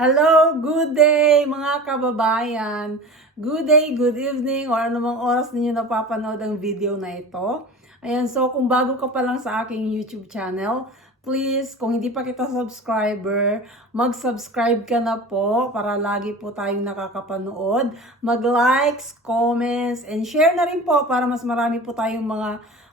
Hello, good day mga kababayan. Good day, good evening, or anumang oras ninyo napapanood ang video na ito. Ayan, so kung bago ka pa lang sa aking YouTube channel, please, kung hindi pa kita subscriber, mag-subscribe ka na po para lagi po tayong nakakapanood. Mag-likes, comments, and share na rin po para mas marami po tayong mga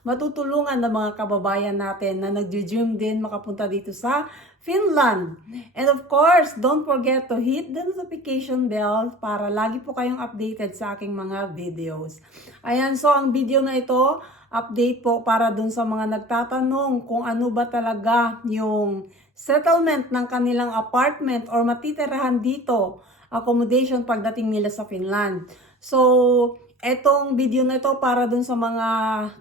matutulungan ng mga kababayan natin na nagjo-dream din makapunta dito sa Finland. And of course, don't forget to hit the notification bell para lagi po kayong updated sa aking mga videos. Ayan, so ang video na ito, update po para dun sa mga nagtatanong kung ano ba talaga yung settlement ng kanilang apartment or matitirahan dito, accommodation pagdating nila sa Finland. So, etong video na ito para dun sa mga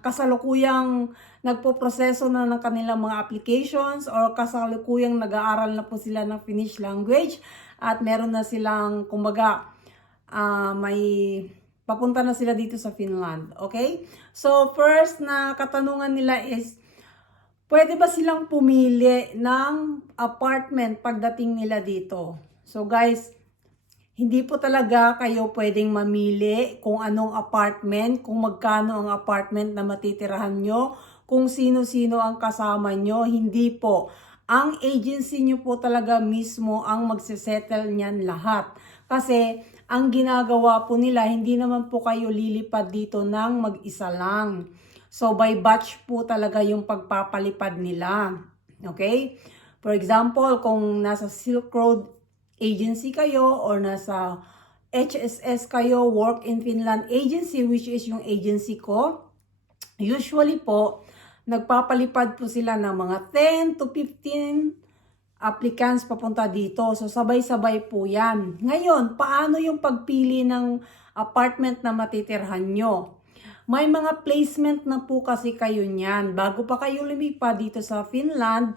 kasalukuyang nagpo-proseso na ng kanilang mga applications or kasalukuyang nag-aaral na po sila ng Finnish language at meron na silang, kumbaga, may papunta na sila dito sa Finland. Okay? So, first na katanungan nila is, pwede ba silang pumili ng apartment pagdating nila dito? So, guys, hindi po talaga kayo pwedeng mamili kung anong apartment, kung magkano ang apartment na matitirahan nyo, kung sino-sino ang kasama nyo. Hindi po. Ang agency nyo po talaga mismo ang magsisettle niyan lahat. Kasi ang ginagawa po nila, hindi naman po kayo lilipad dito ng mag-isa lang. So by batch po talaga yung pagpapalipad nila. Okay? For example, kung nasa Silk Road agency kayo or nasa HSS kayo, Work in Finland Agency, which is yung agency ko, usually po, nagpapalipad po sila ng mga 10 to 15 applicants papunta dito. So, sabay-sabay po yan. Ngayon, paano yung pagpili ng apartment na matitirhan nyo? May mga placement na po kasi kayo niyan. Bago pa kayo lumipad dito sa Finland,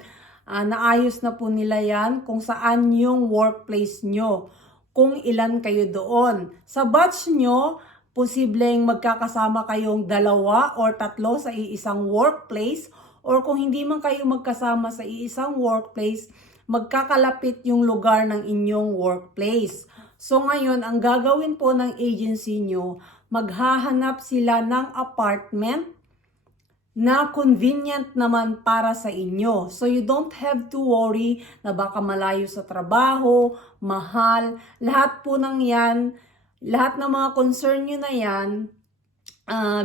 naayos na po nila yan kung saan yung workplace nyo, kung ilan kayo doon. Sa batch nyo, posibleng magkakasama kayong 2 or 3 sa iisang workplace, or kung hindi man kayo magkasama sa iisang workplace, magkakalapit yung lugar ng inyong workplace. So ngayon, ang gagawin po ng agency nyo, maghahanap sila ng apartment na convenient naman para sa inyo. So you don't have to worry na baka malayo sa trabaho, mahal. Lahat po ng yan, lahat ng mga concern nyo na yan,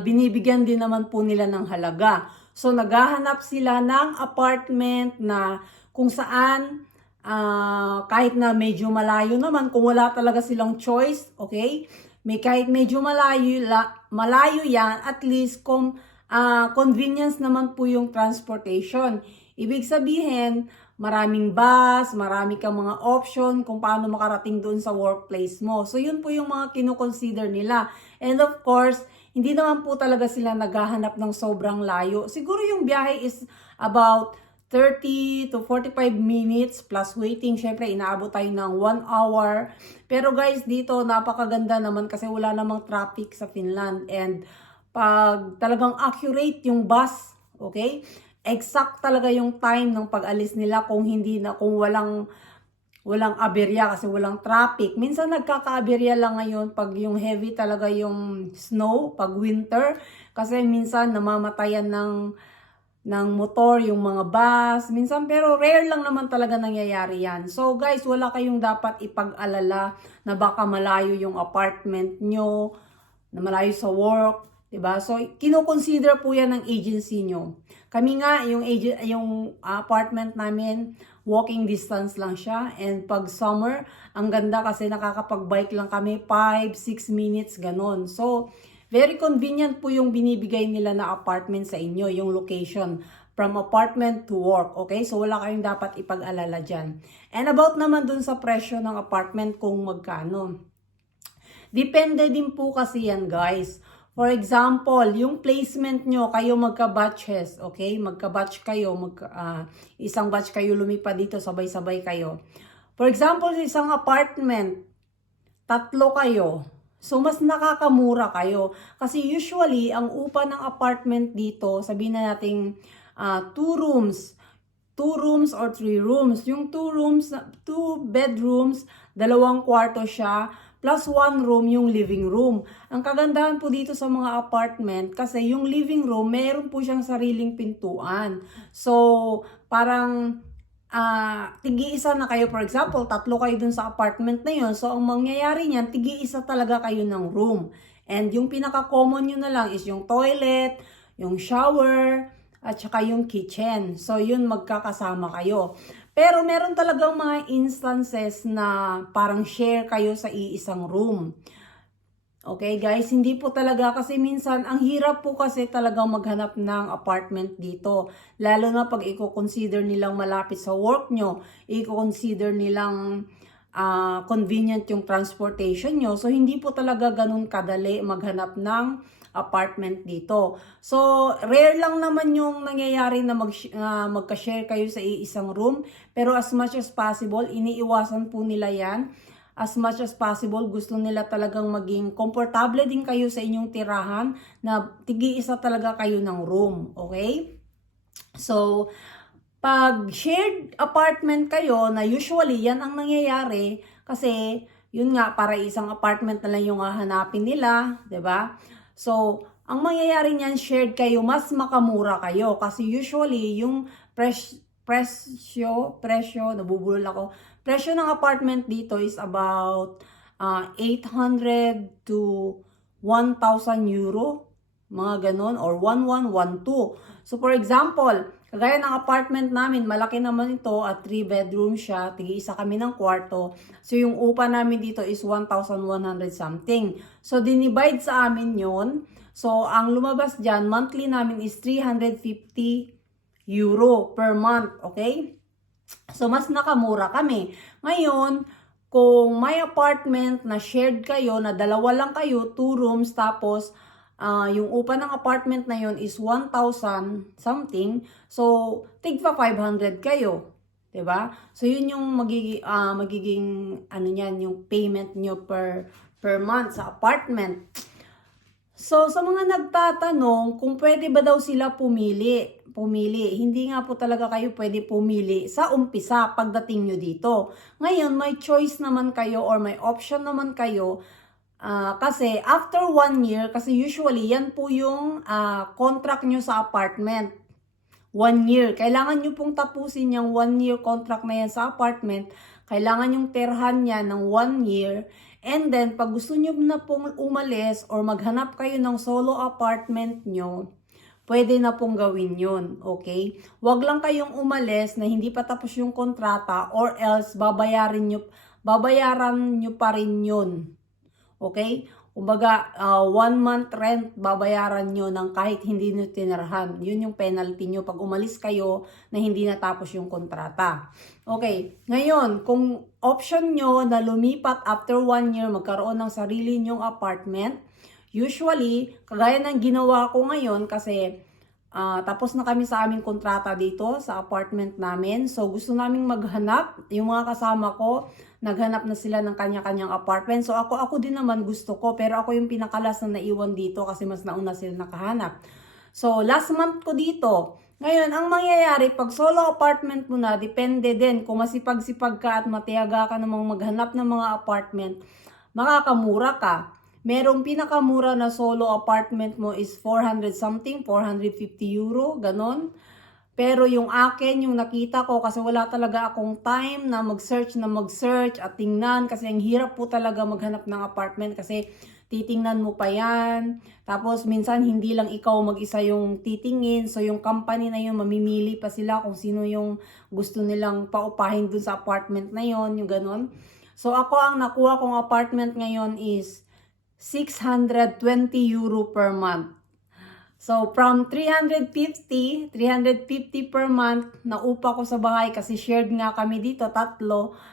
binibigyan din naman po nila ng halaga. So naghahanap sila ng apartment na kung saan kahit na medyo malayo naman, kung wala talaga silang choice, okay? Kahit medyo malayo yan, at least kung convenience naman po yung transportation. Ibig sabihin, maraming bus, marami kang mga option kung paano makarating doon sa workplace mo. So, yun po yung mga kinoconsider nila. And of course, hindi naman po talaga sila naghahanap ng sobrang layo. Siguro yung biyahe is about 30 to 45 minutes plus waiting. Syempre, inaabot tayo ng 1 hour. Pero guys, dito napakaganda naman kasi wala namang traffic sa Finland. And pag talagang accurate yung bus, okay? Exact talaga yung time ng pag-alis nila kung walang aberya kasi walang traffic. Minsan nagkaka-aberya lang ngayon pag yung heavy talaga yung snow, pag winter. Kasi minsan namamatayan ng motor yung mga bus. Minsan, pero rare lang naman talaga nangyayari yan. So guys, wala kayong dapat ipag-alala na baka malayo yung apartment nyo, na malayo sa work. Diba? So, kino-consider po yan ng agency nyo. Kami nga, yung apartment namin, walking distance lang siya. And pag summer, ang ganda kasi nakakapag-bike lang kami, 5-6 minutes, ganon. So, very convenient po yung binibigay nila na apartment sa inyo, yung location. From apartment to work, okay? So, wala kayong dapat ipag-alala dyan. And about naman dun sa presyo ng apartment kung magkano. Depende din po kasi yan, guys. For example, yung placement nyo, kayo magka-batches, okay? Magka-batch kayo, isang batch kayo lumipad dito, sabay-sabay kayo. For example, isang apartment, 3 kayo. So, mas nakakamura kayo. Kasi usually, ang upa ng apartment dito, sabihin na natin 2 rooms, 2 rooms or 3 rooms. Yung 2 rooms, 2 bedrooms, 2 kwarto siya, plus 1 room yung living room. Ang kagandahan po dito sa mga apartment, kasi yung living room, meron po siyang sariling pintuan. So, parang tigi-isa na kayo. For example, 3 kayo dun sa apartment na yun. So, ang mangyayari niyan, tigi-isa talaga kayo ng room. And yung pinaka-common nyo na lang is yung toilet, yung shower, at saka yung kitchen. So, yun magkakasama kayo. Pero meron talagang mga instances na parang share kayo sa iisang room. Okay guys, hindi po talaga kasi minsan ang hirap po kasi talagang maghanap ng apartment dito. Lalo na pag i-consider nilang malapit sa work nyo, i-consider nilang convenient yung transportation nyo. So hindi po talaga ganun kadali maghanap ng apartment dito. So rare lang naman yung nangyayari na magka-share kayo sa iisang room. Pero as much as possible, iniiwasan po nila yan. As much as possible, gusto nila talagang maging komportable din kayo sa inyong tirahan na tigi-isa talaga kayo ng room, okay? So, pag shared apartment kayo, na usually yan ang nangyayari kasi yun nga, para isang apartment na lang yung hahanapin nila, 'di ba? So, ang mangyayari niyan, shared kayo, mas makamura kayo kasi usually yung presyo, nabubulol ako. Presyo ng apartment dito is about 800 to 1,000 euro, mga ganon, or 1,112. So for example, kagaya ng apartment namin, malaki naman ito at 3 bedroom siya, tig-isa kami ng kwarto. So yung upa namin dito is 1,100 something. So dinivide sa amin yon. So ang lumabas dyan, monthly namin is 350 euro per month, okay? So, mas nakamura kami. Ngayon, kung may apartment na shared kayo, na 2 lang kayo, 2 rooms, tapos yung upa ng apartment na yon is 1,000 something, so, tigpa 500 kayo. 'Di ba? So, yun yung magiging ano niyan, yung payment nyo per month sa apartment. So, sa mga nagtatanong kung pwede ba daw sila pumili. Hindi nga po talaga kayo pwede pumili sa umpisa pagdating nyo dito. Ngayon, may choice naman kayo or may option naman kayo kasi after 1 year, kasi usually yan po yung contract nyo sa apartment. 1 year. Kailangan nyo pong tapusin yung 1 year contract na yan sa apartment. Kailangan yung terhan niya ng 1 year. And then, pag gusto nyo na pong umalis or maghanap kayo ng solo apartment nyo, pwede na pong gawin yun, okay? Huwag lang kayong umalis na hindi pa tapos yung kontrata or else babayaran nyo pa rin yun, okay? Kumbaga, 1 month rent babayaran nyo ng kahit hindi nyo tinirhan. Yun yung penalty nyo pag umalis kayo na hindi natapos yung kontrata. Okay, ngayon, kung option nyo na lumipat after 1 year, magkaroon ng sarili nyong apartment, usually, kagaya ng ginawa ko ngayon kasi tapos na kami sa aming kontrata dito sa apartment namin. So, gusto naming maghanap. Yung mga kasama ko, naghanap na sila ng kanya-kanyang apartment. So, ako din naman gusto ko. Pero ako yung pinakalas na naiwan dito kasi mas nauna sila nakahanap. So, last month ko dito. Ngayon, ang mangyayari, pag solo apartment mo na, depende din. Kung masipag-sipag ka at matiyaga ka namang maghanap ng mga apartment, makakamura ka. Merong pinakamura na solo apartment mo is 400 something, 450 euro, ganon. Pero yung akin, yung nakita ko, kasi wala talaga akong time na mag-search at tingnan. Kasi ang hirap po talaga maghanap ng apartment kasi titingnan mo pa yan. Tapos minsan hindi lang ikaw mag-isa yung titingin. So yung company na yun, mamimili pa sila kung sino yung gusto nilang paupahin dun sa apartment na yun, yung ganon. So ako, ang nakuha kong apartment ngayon is 620 euro per month. So, from 350 per month na upa ko sa bahay kasi shared nga kami dito, 3,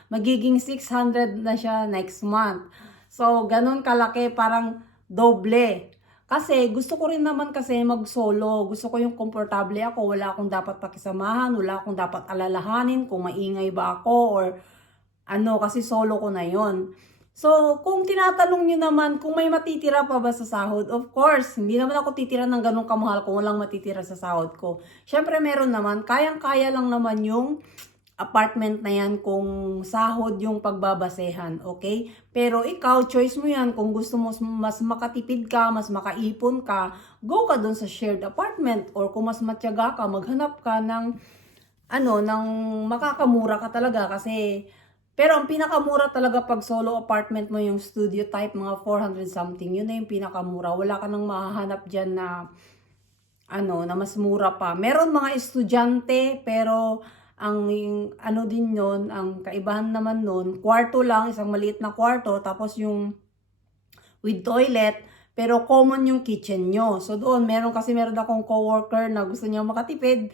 magiging 600 na siya next month. So, ganun kalaki, parang doble. Kasi gusto ko rin naman kasi mag-solo. Gusto ko yung komportable ako, wala akong dapat pakisamahan, wala akong dapat alalahanin kung maingay ba ako or ano, kasi solo ko na yon. So, kung tinatanong nyo naman kung may matitira pa ba sa sahod, of course, hindi naman ako titira ng ganong kamahal kung walang matitira sa sahod ko. Syempre, meron naman. Kayang-kaya lang naman yung apartment na yan kung sahod yung pagbabasehan, okay? Pero ikaw, choice mo yan. Kung gusto mo mas makatipid ka, mas makaipon ka, go ka dun sa shared apartment. Or kung mas matyaga ka, maghanap ka ng ng makakamura ka talaga kasi pero ang pinakamura talaga pag solo apartment mo yung studio type mga 400 something yun na yung pinakamura, wala ka nang mahahanap diyan na na mas mura pa. Meron mga estudyante pero ang din yon, ang kaibahan naman nun, kwarto lang, isang maliit na kwarto tapos yung with toilet pero common yung kitchen nyo. So doon meron akong coworker na gusto niya makatipid.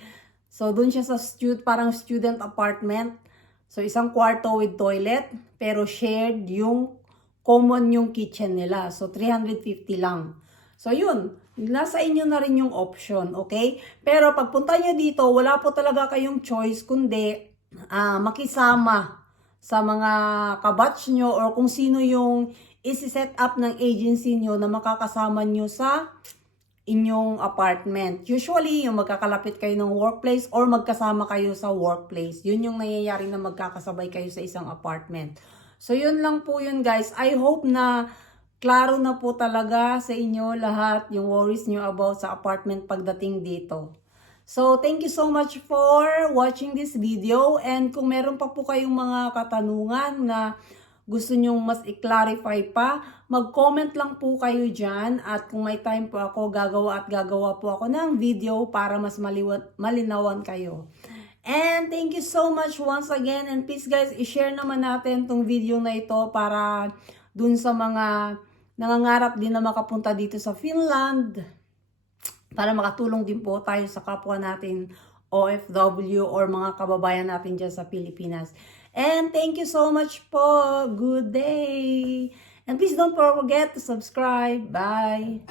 So, dun siya sa parang student apartment. So, isang kwarto with toilet, pero shared yung common yung kitchen nila. So, 350 lang. So, yun. Nasa inyo na rin yung option, okay? Pero pagpunta nyo dito, wala po talaga kayong choice kundi makisama sa mga kabatch nyo or kung sino yung isi-set up ng agency nyo na makakasama nyo sa inyong apartment. Usually, yung magkakalapit kayo ng workplace or magkasama kayo sa workplace. Yun yung nangyayari na magkakasabay kayo sa isang apartment. So, yun lang po yun guys. I hope na klaro na po talaga sa inyo lahat yung worries nyo about sa apartment pagdating dito. So, thank you so much for watching this video. And kung meron pa po kayong mga katanungan na gusto nyong mas i-clarify pa, mag-comment lang po kayo dyan. At kung may time po ako, gagawa po ako ng video para mas malinawan kayo. And thank you so much once again. And please guys, i-share naman natin tong video na ito para dun sa mga nangangarap din na makapunta dito sa Finland. Para makatulong din po tayo sa kapwa natin OFW or mga kababayan natin dyan sa Pilipinas. And thank you so much po. Good day. And please don't forget to subscribe. Bye.